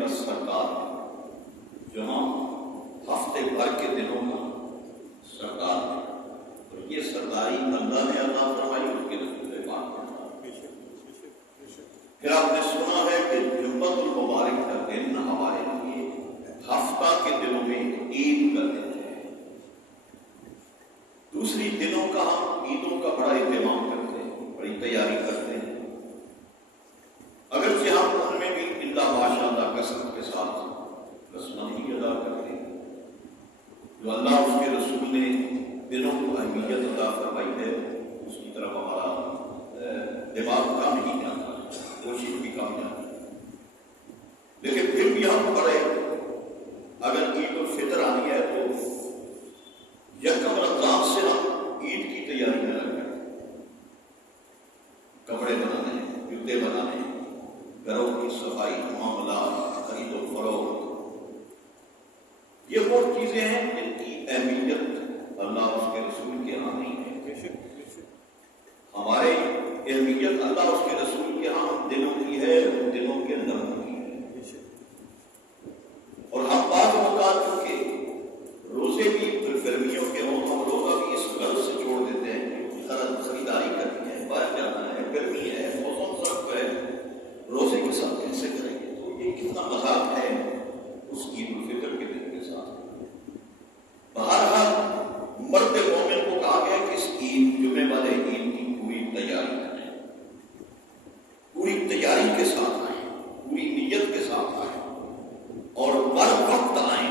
کا سردار ہے، جہاں ہفتے بھر کے دنوں کا سردار ہے، اور یہ سرداری اللہ نے عطا فرمائی، اس کے رسول پاک نے۔ پھر آپ نے سنا ہے کہ جمعۃ المبارک کا دن ہمارے لیے ہفتہ کے دنوں میں عید کا دن ہے۔ دوسری دنوں کا ہم عیدوں کا بڑا اہتمام کرتے ہیں، بڑی تیاری کرتے ہیں، اگرچہ ہم ان میں بھی اللہ ماشاء اللہ کثرت کے ساتھ رسمانی ادا کرتے ہیں، جو اللہ اس کے رسول نے دنوں کو اہمیت عطا فرمائی ہے، اس کی طرف ہمارا دماغ کم نہیں جاتا، کوشش بھی کم جاتی ہے، لیکن پھر بھی ہم بڑے، اگر عید الفطر آنی ہے تو یکم رمضان سے ہم عید کی تیاری میں لگ جاتے ہیں، کپڑے بنانے، جوتے بنانے، گھروں کی صفائی، معاملات، خرید و فروخت، یہ وہ چیزیں ہیں جن کی اہمیت اللہ اس کے رسول کے ہاں نہیں ہے۔ ہمارے اہمیت اللہ اس کے رسول کے ہاں دنوں کی ہے، دنوں کے نرم کی ہے، اور ہم بعض اوقات کے روزے بھی گرمیوں کے ہوں، ہم روزہ بھی اس غرض سے چھوڑ دیتے ہیں کہ خریداری کرنی ہے، باہر جانا ہے، گرمی ہے، موسم سخت ہے، روزے کے ساتھ کیسے کریں گے؟ تو یہ کتنا مذاق ہے اس عید الفطر کے دن کے ساتھ۔ بہرحال مرد مومن کو کہا گیا کہ اس عید، جمعے والے عید کی پوری تیاری کریں، پوری تیاری کے ساتھ آئیں، پوری نیت کے ساتھ آئیں، اور بر وقت آئیں۔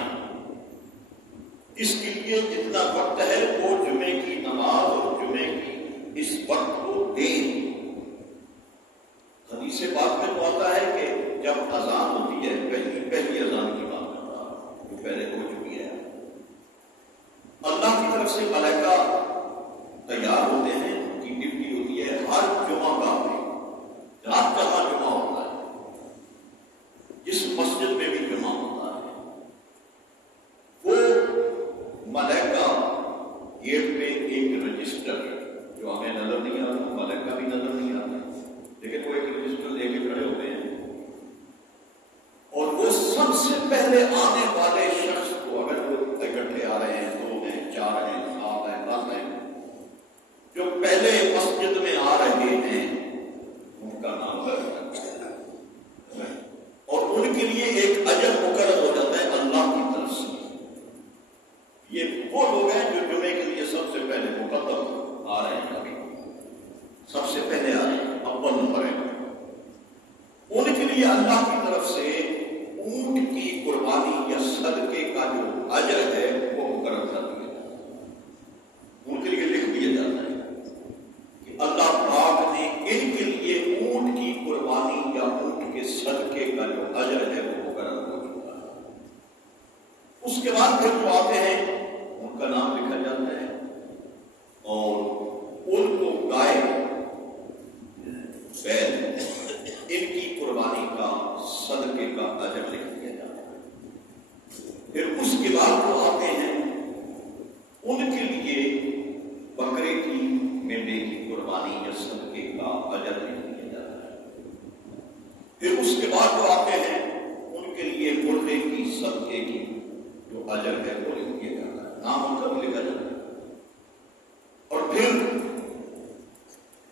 اس کے لیے جتنا وقت ہے وہ جمعے کی نماز اور جمعے کی اس وقت کو دیں۔ حدیث پاک میں تو آتا ہے کہ جب اذان ہوتی ہے، پہلی اذان کی بات کرتا ہے جو پہلے ہو چکی ہے، اللہ کی طرف سے ملائکہ تیار ہوتے ہیں، ان کی ڈیوٹی ہوتی ہے ہر جمعہ گاہ میں، رات جہاں جمعہ ہوتا ہے، جس مسجد میں بھی جمعہ ہوتا ہے، وہ ملائکہ گیٹ پہ ایک رجسٹر جو ہمیں نظر نہیں آتا، ملائکہ بھی نظر نہیں آتا، لیکن وہ ایک رجسٹر لے کے کھڑے ہوتے ہیں، اور وہ سب سے پہلے آنے والے شخص کو، اگر وہ اکٹھے آ رہے ہیں، 2 ہیں، 4 ہیں، 7 ہیں، 10 ہیں، جو پہلے مسجد میں آ رہے ہیں ان کا نام درج کرتے ہیں، اور ان کے لیے ایک اجر مقرر ہو جاتا ہے اللہ کی طرف سے۔ یہ وہ لوگ ہیں جو جمعے کے لیے سب سے پہلے مقدم آ رہے ہیں، ابھی سب سے پہلے آ رہے ہیں، اول نمبر ہے، ان کے لیے اللہ کی طرف سے اونٹ کی قربانی یا صدقے کا جو اجر ہے وہ مقرر کر دیا جاتا ہے، ان کے لیے لکھ دیا جاتا ہے کہ اللہ پاک نے ان کے لیے اونٹ کی قربانی یا اونٹ کے صدقے کا جو اجر ہے وہ مقرر ہو چکا ہے۔ اس کے بعد پھر جو آتے ہیں ان کا نام لکھا جاتا ہے، اور ان کو گائے، بیل، ان کی قربانی کا صدقے کا اجر لکھ دیا جاتا ہے۔ پھر اس کے بعد وہ آتے ہیں، ان کے لیے بکرے کی، مینڈے کی قربانی یا صدقے کا اجر لکھ دیا جاتا ہے۔ پھر اس کے بعد وہ آتے ہیں، ان کے لیے مرغے کی صدقے کی جو اجر ہے وہ لکھ دیا جاتا ہے، نام ان کا بھی لکھا جاتا ہے۔ اور پھر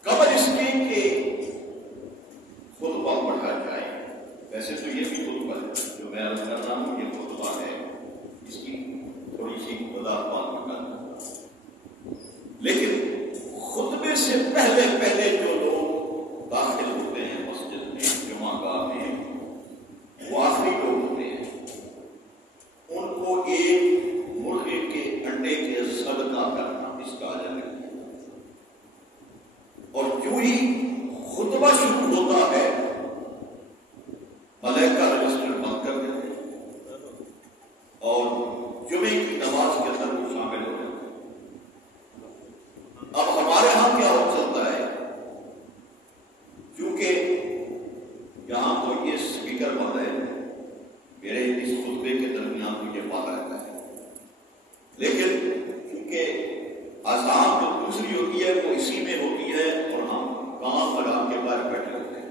قبل اس کے کہ خطبہ پڑھا جائے، ویسے تو یہ بھی خطبہ ہے جو میں عرض کر رہا ہوں، یہ خطبہ ہے، اس کی تھوڑی سی وضاحت میں کرنا، لیکن خطبے سے پہلے جو لوگ داخل ہوتے ہیں مسجد میں، جمعہ گاہ میں، وہ آخری لوگ ہوتے ہیں، ان کو ایک مرغے کے انڈے کے صدقہ کرنا، اس کا اجر لکھا ہے، اور جو ہی خطبہ شروع ہوتا ہے ملائکہ رجسٹر بند کر دیتے ہیں، اور جمعے کی نماز کے اندر وہ شامل ہو جاتے ہیں۔ اب ہمارے ہاں کیا ہو چلتا ہے، کیونکہ یہاں تو یہ اسپیکر بند ہے، میرے اس خطبے کے درمیان تو یہ بات رہتا ہے، لیکن کیونکہ اذان جو دوسری ہوتی ہے وہ اسی میں ہوتی ہے، اور ہم کام لگا کے باہر بیٹھے ہوتے ہیں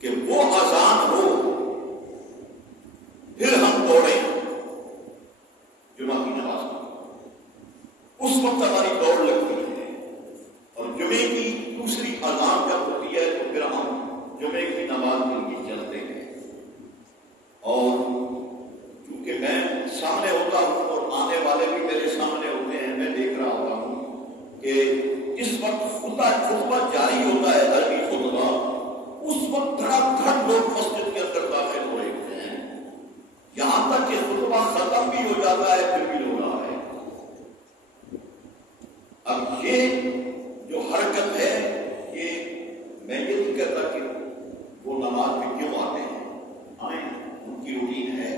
کہ وہ اذان ہو وقت ہماری دوڑ لگتی ہے اور جمعے کی دوسری اذان جب ہوتی ہے تو پھر ہم جمعے کی نماز کے لیے چلتے ہیں. اور کیونکہ میں سامنے ہوتا ہوں اور آنے والے بھی میرے سامنے ہوتے ہیں، میں دیکھ رہا ہوتا ہوں کہ اس وقت خطبہ جاری ہوتا ہے، عربی خطبہ، اس وقت دھڑا دھڑ لوگ مسجد کے اندر داخل ہو رہے ہوتے ہیں، یہاں تک کہ خطبہ ختم بھی ہو جاتا ہے پھر بھی ہو رہا ہے. اب یہ جو حرکت ہے، یہ میں یہ نہیں کہتا کہ وہ نماز میں کیوں آتے ہیں، آئیں، ان کی روٹین ہے،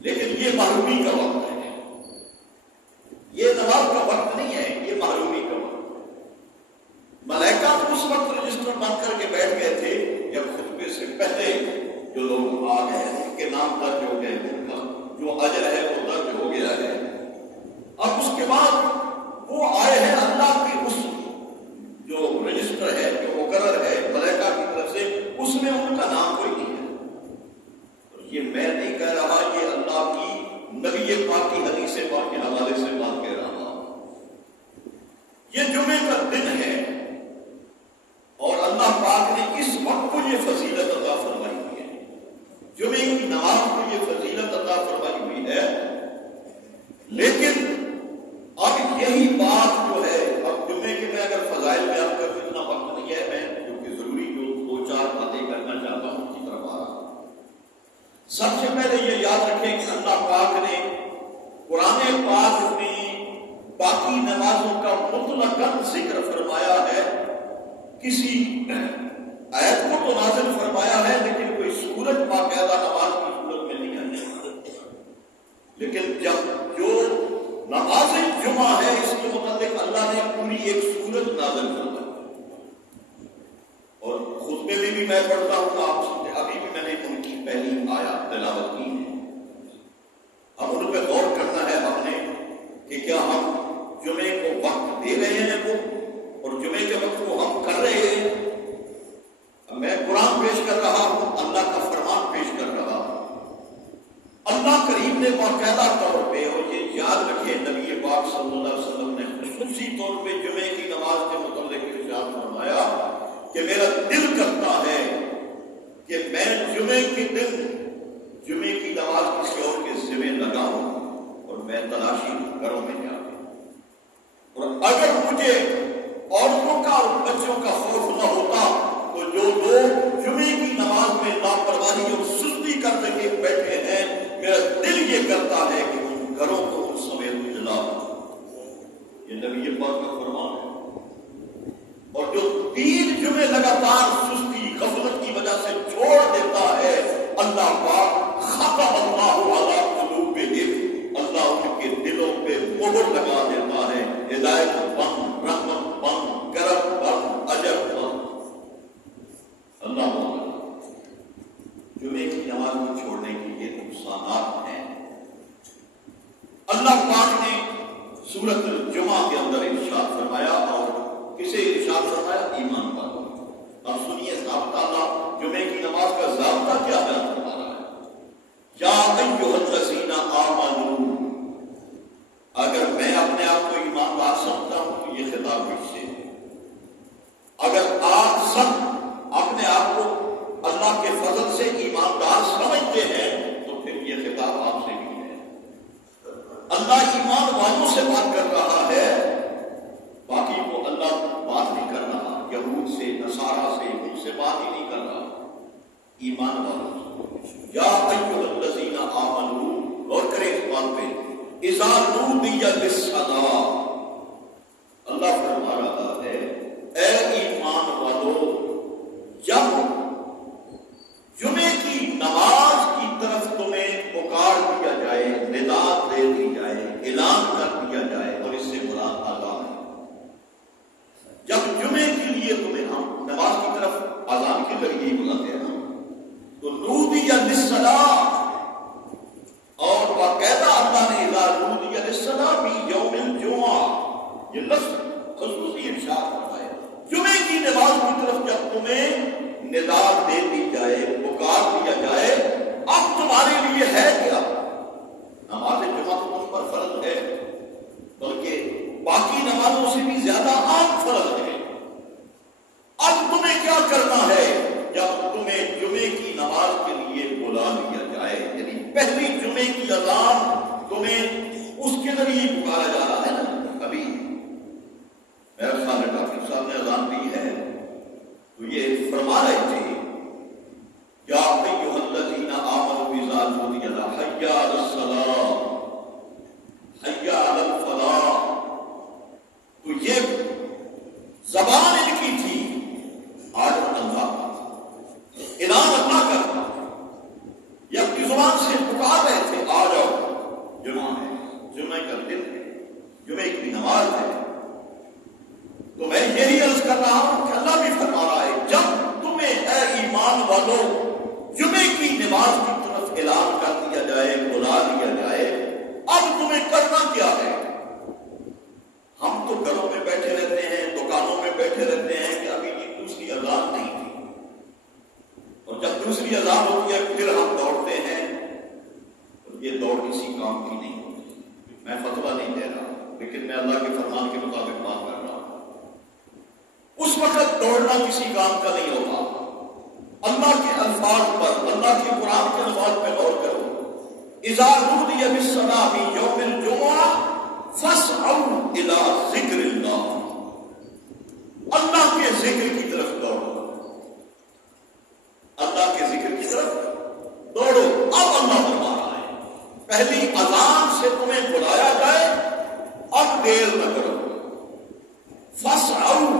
لیکن یہ محرومی کا وقت ہے، یہ نماز کا وقت نہیں ہے، یہ محرومی کا وقت ہے. ملائکہ تو اس وقت رجسٹر بند کر کے بیٹھ گئے تھے جب خطبے سے پہلے جو لوگ آ گئے ان کے نام درج ہو گئے، ان کا جو اجر ہے وہ درج ہو گیا ہے. اب اس کے بعد وہ آئے ہیں اللہ کی اس جو رجسٹر ہے، جو مقرر ہے ملائکہ کی طرف سے، اس میں ان کا نام کوئی نہیں ہے. یہ میں نہیں کہہ رہا، یہ اللہ کی نبی پاک کی حدیث پاک کے حوالے سے بات کہہ رہا ہوں. یہ جمعے کا دن ہے اور اللہ پاک نے اس وقت کو یہ فضیلت عطا فرمائی ہوئی ہے، جمعے کی نماز کو یہ فضیلت عطا فرمائی ہوئی ہے. لیکن اب یہی بات جو ہے، اب جمعے کے میں اگر فضائل بیان کروں، اتنا وقت نہیں ہے، میں کیونکہ ضروری جو دو چار باتیں کرنا چاہتا ہوں اس کی طرف آ رہا ہوں. سب سے پہلے یہ یاد رکھیں کہ اللہ پاک نے قرآن پاک میں باقی نمازوں کا مطلقاً ذکر فرمایا ہے. کسی آیت کو تو نازل فرمایا ہے لیکن کوئی سورت باقاعدہ نماز کی صورت میں نہیں آئی. لیکن جب جو نماز جمعہ ہے اس کے متعلق اللہ نے پوری ایک سورت نازل فرمائی، اور خطبے میں بھی میں پڑھتا ہوں، آپ سنتے، ابھی بھی میں نے ان کی پہلی آیات تلاوت کی ہے. اب ان پہ غور کرنا ہے ہم نے کہ کیا ہم جمعے کو وقت دے رہے ہیں وہ، اور جمعے کے وقت کو ہم کر رہے ہیں. میں قرآن پیش کر رہا ہوں، اللہ کا فرمان پیش کر رہا ہوں. اللہ کریم نے باقاعدہ طور پہ، اور یہ یاد رکھے نبی پاک صلی اللہ علیہ وسلم نے خصوصی طور پہ جمعے کی نماز کے متعلق ارشاد فرمایا کہ میرا دل کرتا ہے کہ میں جمعے کے دن جمعے کی نماز کسی اور کے ذمہ لگاؤں اور میں تلاشی گھروں میں جاؤں، اور اگر مجھے عورتوں کا اور بچوں کا خوف نہ ہوتا تو جو لوگ جمعے کی نماز میں لاپرواہی اور سستی کر کے بیٹھے ہیں، میرا دل یہ کرتا ہے کہ ان گھروں کو ان سمیت جلاؤں. یہ نبی پاک کا فرمان ہے. اور جو 3 جمعے لگاتار سستی غفلت کی وجہ سے چھوڑ دیتا ہے، اللہ پاک ختم اللہ علی قلوبہم، اللہ ان کے دلوں پہ مہر لگا دیتا ہے. ہدایت بند، رحمت بند، کرم بند، اجر بند. اللہ جمعے کی نماز کو چھوڑنے کے یہ نقصانات ہیں. اللہ پاک نے سورۃ الجمعہ کے اندر ارشاد فرمایا، اور کسے ارشاد فرمایا؟ ایمان والوں. اب سنیے ضابطہ، اللہ جمعے کی نماز کا ضابطہ کیا بیان فرما رہا ہے؟ یا ایھا الذین آمنوا، اگر میں اپنے آپ کو ایماندار سمجھتا ہوں تو یہ خطاب مجھ سے ہے. اگر آپ سب اپنے آپ کو اللہ کے فضل سے ایماندار سمجھتے ہیں تو پھر یہ خطاب آپ سے بھی ہے. اللہ ایمان والوں سے بات کر رہا ہے، باقی کو اللہ بات نہیں کر رہا، یہود سے، نصارہ سے، ان سے بات ہی نہیں کر رہا، ایمان والوں سے. یا ایھا الذین آمنوا، غور کریں اس بات پہ، اذا نودی للصلاۃ، اللہ فرما رہا ہے اے ایمان والو، جب جمعے کی نماز کی طرف تمہیں پکار دیا جائے، ندا دے دی جائے، اعلان کر دیا جائے، اور اس سے مراد اذان ہے. جب جمعے کے لیے تمہیں ہم نماز کی طرف اذان کے ذریعے ہی بلاتے ہیں تو نودی للصلاۃ، اور باقاعدہ اللہ نے اذا نودی للصلاۃ فی یوم الجمعہ، یہ لفظ خصوصی ارشاد فرمایا، جمعے کی نماز کی طرف جب تمہیں ندا دے دی جائے، پکار دیا جائے، اب تمہارے لیے ہے کیا؟ نماز جمعہ تو تم پر فرض ہے، بلکہ باقی نمازوں سے بھی زیادہ عام فرض ہے۔ اب تمہیں کیا کرنا ہے؟ جب تمہیں جمعے کی نماز کے لیے بلا لیا جائے، یعنی پہلی جمعے کی اذان تمہیں اس کے ذریعے پکارا جا رہا ہے نا۔ ابھی میرا خیال ہے ڈاکٹر صاحب نے اذان دی ہے تو یہ فرما رہے تھے یا ایھا الذین آمنوا اذا نودی للصلاۃ حی علی الصلاۃ حی علی الفلاح، تو یہ زبان ان کی تھی، آج اللہ اعلان اللہ کرتا یہ اپنی زبان سے پکار رہے تھے آ جاؤ، جمعہ ہے، جمعہ کا دن ہے، جمعہ کی نماز ہے۔ تو میں یہی عرض کر رہا ہوں کہ اللہ بھی فرما رہا ہے جب تمہیں اے ایمان والوں جمعے کی نماز کی طرف اعلان کر دیا جائے، بلا دیا جائے، اب تمہیں کرنا کیا ہے؟ ہم تو گھروں میں بیٹھے رہتے ہیں، دکانوں میں بیٹھے رہتے ہیں کہ ابھی یہ دوسری اذان نہیں تھی، اور جب دوسری اذان ہوتی ہے پھر ہم دوڑتے ہیں، اور یہ دوڑ کسی کام کی نہیں ہوتی۔ میں فتویٰ نہیں دے رہا لیکن میں اللہ کے فرمان کے مطابق بات کر رہا ہوں۔ اس وقت دوڑنا کسی کام کا نہیں ہوتا۔ اللہ کے الفاظ پر، اللہ کے قرآن کے الفاظ پہ غور کرو۔ اذا نودی للصلاۃ یوم الجمعہ فاسعوا الی ذکر اللہ، اللہ کے ذکر کی طرف دوڑو، اللہ کے ذکر کی طرف دوڑو۔ اب اللہ فرما رہا ہے پہلی اذان سے تمہیں بلایا جائے، اب دیر نہ کرو۔ فاسعوا،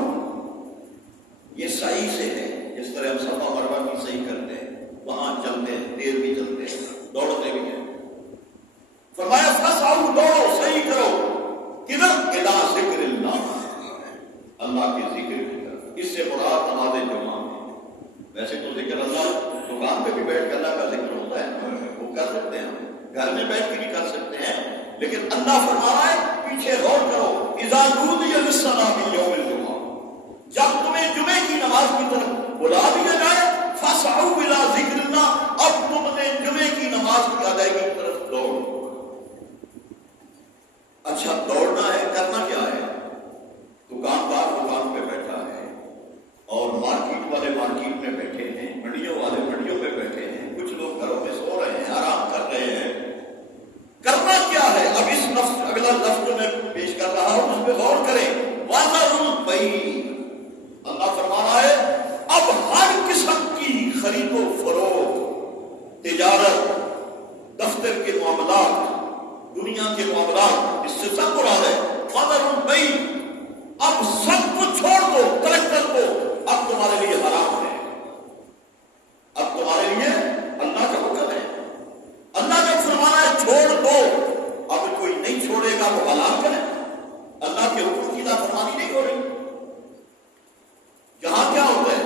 یہ سعی سے ہے، جس طرح ہم صفا مروہ کی صحیح کرتے ہیں، وہاں چلتے ہیں، دیر بھی چلتے ہیں، دوڑتے بھی ہیں۔ فرمایا فاسعوا، دوڑو، صحیح کرو، کدھر؟ الی ذکر اللہ، اللہ کے ذکر کی طرف۔ اس سے مراد نماز جمعہ ہے۔ ویسے تو ذکر اللہ دکان پہ بھی بیٹھ کے اللہ کا ذکر ہوتا ہے، وہ کر سکتے ہیں، گھر میں بیٹھ کے بھی کر سکتے ہیں، لیکن اللہ فرما رہا ہے پیچھے غور کرو، اذا نودی للصلاۃ یوم الجمعہ، جب تمہیں جمعے کی نماز کی طرف بلا دیا جائے، فاسعوا الی ذکر اللہ، اب تم نے جمعے کی نماز کی ادائیگی کی طرف دوڑو۔ اچھا دوڑنا ہے، کرنا کیا ہے؟ دکاندار دکان پہ بیٹھا ہے، اور مارکیٹ والے مارکیٹ میں بیٹھے ہیں، منڈیوں والے منڈیوں میں بیٹھے ہیں، کچھ لوگ گھروں میں سو رہے ہیں، آرام کر رہے ہیں۔ کرنا کیا ہے؟ اب اس لفظ، اگلا لفظ جو میں پیش کر رہا ہوں اس پہ غور کریں۔ وَذَرُوا الْبَيْعَ، اللہ فرما رہا ہے اب ہر قسم کی خرید و فروخت، تجارت، دفتر کے معاملات، دنیا کے معاملات، اس سے سب مراد ہے۔ وَذَرُوا الْبَيْعَ، اب سب کو چھوڑ دو، ترک کر دو، اب تمہارے لیے حرام ہے، اب تمہارے لیے اللہ کا حکم ہے۔ اللہ جب فرمانا ہے چھوڑ دو، اب کوئی نہیں چھوڑے گا وہ حلال کرے، اللہ کے حکم کی نافرمانی نہیں ہو رہی۔ یہاں کیا ہوتا ہے؟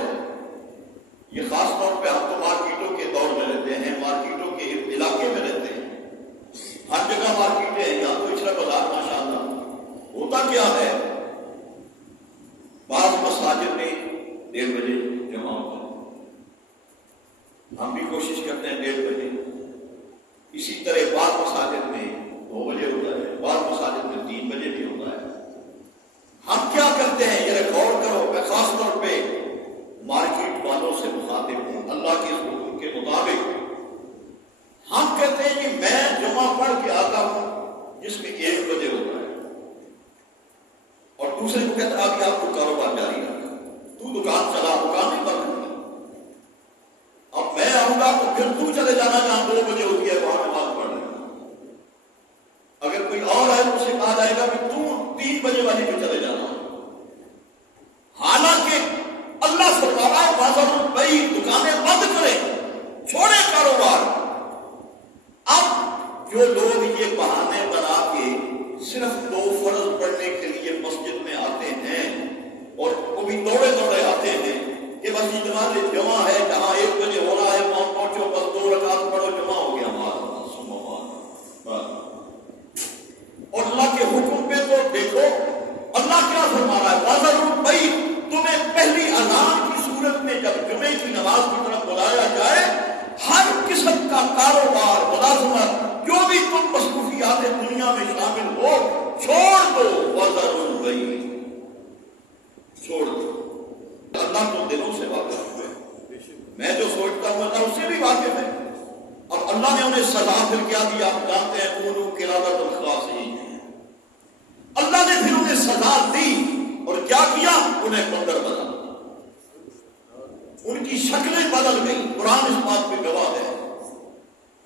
یہ خاص طور پہ ہم تو مارکیٹوں کے دور میں رہتے ہیں، مارکیٹوں کے علاقے میں رہتے ہیں، ہر جگہ مارکیٹیں ہیں، یہاں تو اچھا بازار ماشاء اللہ۔ ہوتا کیا ہے، بعض مساجد میں 1:30 بجے جمع ہوتا ہے، ہم بھی کوشش کرتے ہیں 1:30 بجے، اسی طرح بعض مساجد میں 2 بجے ہوتا ہے، بعض مساجد میں 3 بجے بھی ہوتا ہے۔ ہم کیا کرتے ہیں یہ غور کرو، میں خاص طور پہ مارکیٹ والوں سے مخاطب ہوں، اللہ کے حکم کے مطابق ہم کہتے ہیں کہ میں جمعہ پڑھ کے آتا ہوں جس میں 1 بجے ہوتا ہے، اور دوسرے کو کہتا ہے ابھی آپ کو کاروبار جاری رکھا، تو دکان چلا، دکان نہیں بند کرنا، اب میں آؤں گا تو پھر تو چلے جانا جہاں 2 بجے ہوتی ہے وہاں نماز پڑھ لینا۔ اگر کوئی اور ہے تو اسے کہا جائے گا کہ تو 3 بجے والی پہ چلے جانا۔ حالانکہ اللہ فرما رہا ہے وَذَرُوا الْبَيْعَ، دکانیں بند کریں، چھوڑے کاروبار۔ اب جو لوگ یہ بہانے بنا کے صرف 2 فرض پڑھنے کے لیے مسجد میں آتے ہیں، اور وہ بھی دوڑے دوڑے آتے ہیں کہ بس اجتماع جمع ہے، جہاں 1 بجے ہو رہا ہے وہاں پہنچو، بس 2 رکعت پڑھو، جمع ہو گیا ہمارا۔ اور اللہ کے حکم پہ تو دیکھو اللہ کیا فرما رہا ہے، وَذَرُوا الْبَيْعَ، تمہیں پہلی اذان کی صورت میں جب جمعے کی نماز کی طرف بلایا جائے، ہر قسم کا کاروبار، ملازمت، جو بھی تم مصروفیات دنیا میں شامل ہو، چھوڑ دو۔ وَذَرُوا الْبَيْعَ، اللہ تو دلوں سے واقف ہے، میں جو سوچتا ہوں اللہ اس سے بھی واقف ہے. اور اللہ نے انہیں سزا پھر کیا دیا آپ جانتے ہیں، کونوا قردۃ خاسئین. اللہ نے پھر انہیں سزا دی اور کیا کیا؟ انہیں بندر بنا، ان کی شکلیں بدل گئی. قرآن اس بات پہ گواہ ہے.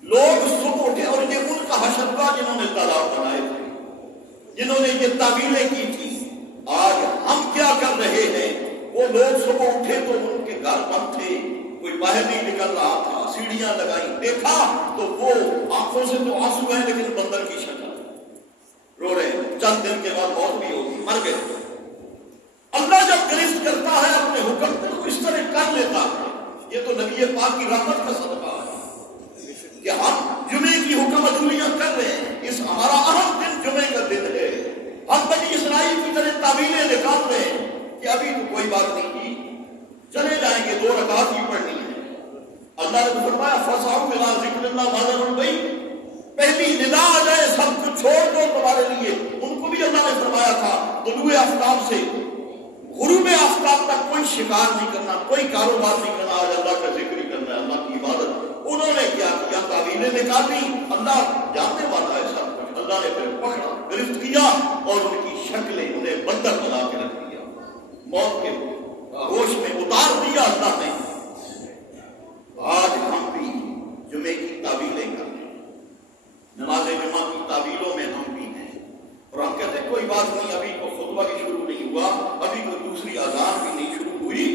لوگ صبح اٹھے اور یہ ان کا حشر ہوا جنہوں نے تالاب بنائے تھے، جنہوں نے یہ تعویلیں کی تھی. آج ہم کیا کر رہے ہیں؟ وہ لوگ صبح اٹھے تو ان کے گھر بند تھے، کوئی باہر نہیں نکل رہا تھا، سیڑھیاں لگائی، دیکھا تو وہ آنکھوں سے تو آنسو ہیں لیکن بندر کی شکل، رو رہے ہیں. چند دن کے بعد موت بھی ہوگی، مر گئے. اللہ جب گرفت کرتا ہے اپنے حکم پہ تو اس طرح کر لیتا ہے. یہ تو نبی پاک کی رحمت کا صدقہ ہے کہ ہم جمعے کی حکم عدولیاں کر رہے ہیں. اس ہمارا اہم دن جمعے کا دن ہے. ہم بنی اسرائیل کی طرح تعویلیں نکال رہے ہیں کہ ابھی تو کوئی بات نہیں کی، چلے جائیں گے، 2 رکعت ہی پڑھنی ہے. اللہ نے فرمایا فَاسْعَوْا إِلَىٰ ذِكْرِ اللَّهِ وَذَرُوا الْبَيْعَ، پہلی ندا آ جائے سب کچھ چھوڑ دو تمہارے لیے. ان کو بھی اللہ نے فرمایا تھا طلوع آفتاب سے غروب آفتاب تک کوئی شکار نہیں کرنا، کوئی کاروبار نہیں کرنا، آج اللہ کا ذکر ہی کرنا ہے، اللہ کی عبادت. انہوں نے کیا کیا؟ تعویلیں نکالی. اللہ جاننے والا ہے سب کچھ. اللہ نے پھر پکڑا، گرفت کیا اور ان کی شکلیں انہیں بندر بنا کے رکھ دیا، موت کے ہوش میں اتار دیا اللہ نے. آج ہم بھی جمعے کی تعویلیں کر رہے ہیں، نماز جمعہ کی تعویلوں میں ہم بھی ہیں. اور ہم کہتے ہیں کوئی بات نہیں، ابھی تو خطبہ بھی شروع نہیں ہوا، ابھی کوئی دوسری اذان بھی نہیں شروع ہوئی.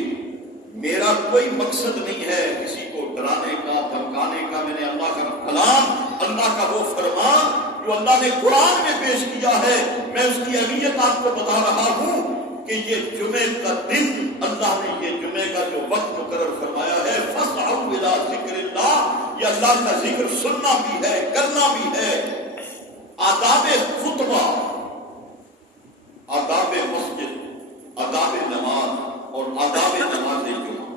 میرا کوئی مقصد نہیں ہے کسی کو ڈرانے کا، دھمکانے کا. میں نے اللہ کا کلام، اللہ کا وہ فرمان جو اللہ نے قرآن میں پیش کیا ہے، میں اس کی اہمیت آپ کو بتا رہا ہوں کہ یہ جمعے کا دن اللہ نے یہ جمعے کا جو وقت مقرر فرمایا ہے فَاسْعَوْا إِلَىٰ ذِكْرِ اللَّهِ، یہ اللہ کا ذکر سننا بھی ہے، کرنا بھی ہے. آداب خطبہ، آداب مسجد، آداب نماز اور آداب نماز جمعہ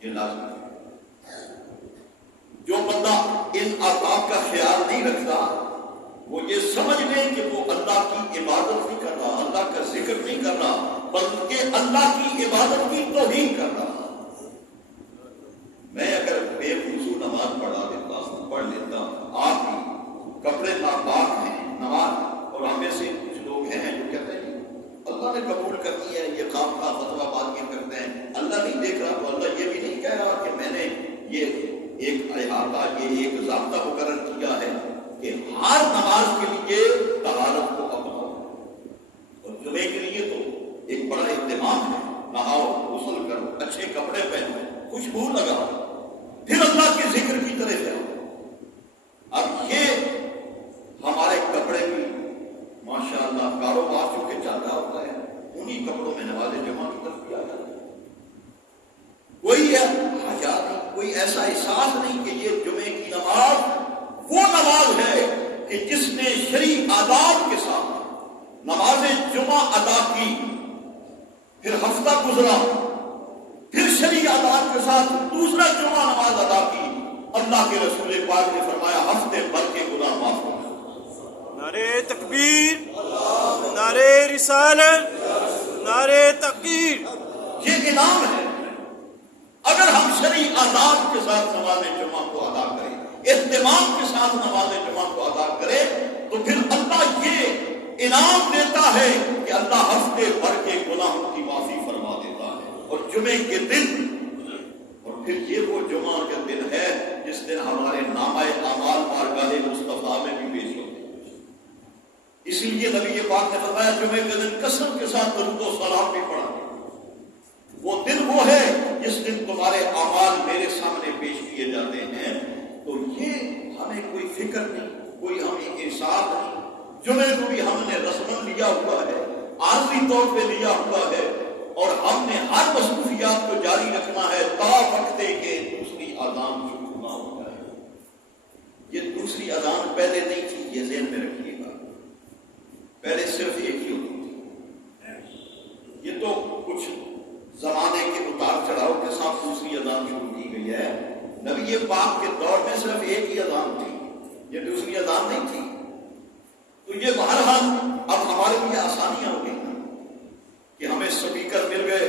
یہ لازم ہے. جو بندہ ان آداب کا خیال نہیں رکھتا وہ یہ سمجھ لیں کہ وہ اللہ کی عبادت نہیں کر رہا، اللہ کا ذکر نہیں کر رہا، بلکہ اللہ کی عبادت کی توہین کر رہا. میں اگر بے وضو نماز پڑھ لیتا، آپ بھی کپڑے ناپاک ہیں، نماز، اور ہم میں سے کچھ لوگ ہیں جو کہتے ہیں اللہ نے قبول کر دیا ہے، یہ کام کا فتویٰ بات یہ کرتے ہیں، اللہ نہیں دیکھ رہا. تو اللہ یہ بھی نہیں کہہ رہا کہ میں نے یہ ایک احاطہ، یہ ایک ضابطہ مقرر کیا ہے کہ ہر نماز کے لیے طہارت کو اپناؤ. اور جمعے کے لیے تو ایک بڑا اہتمام ہے، نہاؤ، غسل کرو، اچھے کپڑے پہنو، خوشبو لگاؤ، پھر اللہ کے ذکر کی طرف جاؤ. اب یہ ہمارے کپڑے بھی ماشاءاللہ کاروبار چونکہ چل رہا ہوتا ہے، انہی کپڑوں میں نماز جمعہ کی طرف کیا جاتا ہے. کوئی حاجات نہیں، کوئی ایسا احساس نہیں کہ یہ جمعے کی نماز وہ نماز ہے کہ جس نے شرعی آداب کے ساتھ نماز جمعہ ادا کی، پھر ہفتہ گزرا، پھر شرعی آداب کے ساتھ دوسرا جمعہ نماز ادا کی. اللہ کے رسول پاک نے فرمایا ہفتے بھر کے گناہ معاف ہو جائیں. نعرے تکبیر، نعرے رسالت، نعرے تقدیر. یہ انعام ہے اگر ہم شرعی آداب کے ساتھ نماز جمعہ کو ادا کریں، اہتمام کے ساتھ نماز جمعہ کو ادا کرے، تو پھر اللہ یہ انعام دیتا ہے کہ اللہ ہفتے بھر کے گناہوں کی معافی فرما دیتا ہے. اور جمعے کے دن، اور پھر یہ وہ جمعہ کا دن ہے جس دن ہمارے نامہ اعمال بارگاہ مصطفیٰ میں بھی پیش ہوتے ہیں. اس لیے نبی پاک نے فرمایا جمعے کے دن کثرت کے ساتھ درود و سلام بھی پڑھا. وہ دن وہ ہے جس دن تمہارے اعمال میرے سامنے پیش کیے جاتے ہیں. تو یہ ہمیں کوئی فکر نہیں، کوئی ہمیں احساس نہیں. جمعے کو بھی ہم نے رسمن لیا ہوا ہے، عارضی طور پہ لیا ہوا ہے، اور ہم نے ہر مصروفیات کو جاری رکھنا ہے تا وقتے کے دوسری اذان شروع نہ ہو جائے. یہ دوسری اذان پہلے نہیں تھی، یہ ذہن میں رکھیے گا. پہلے صرف ایک ہی ہوتی تھی. یہ تو کچھ زمانے کے اتار چڑھاؤ کے ساتھ دوسری اذان شروع کی گئی ہے. نبی پاک کے دور میں صرف ایک ہی اذان تھی، یہ دوسری اذان نہیں تھی. تو یہ بہرحال اب ہمارے لیے آسانیاں ہو گئی کہ ہمیں سپیکر مل گئے،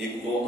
1-2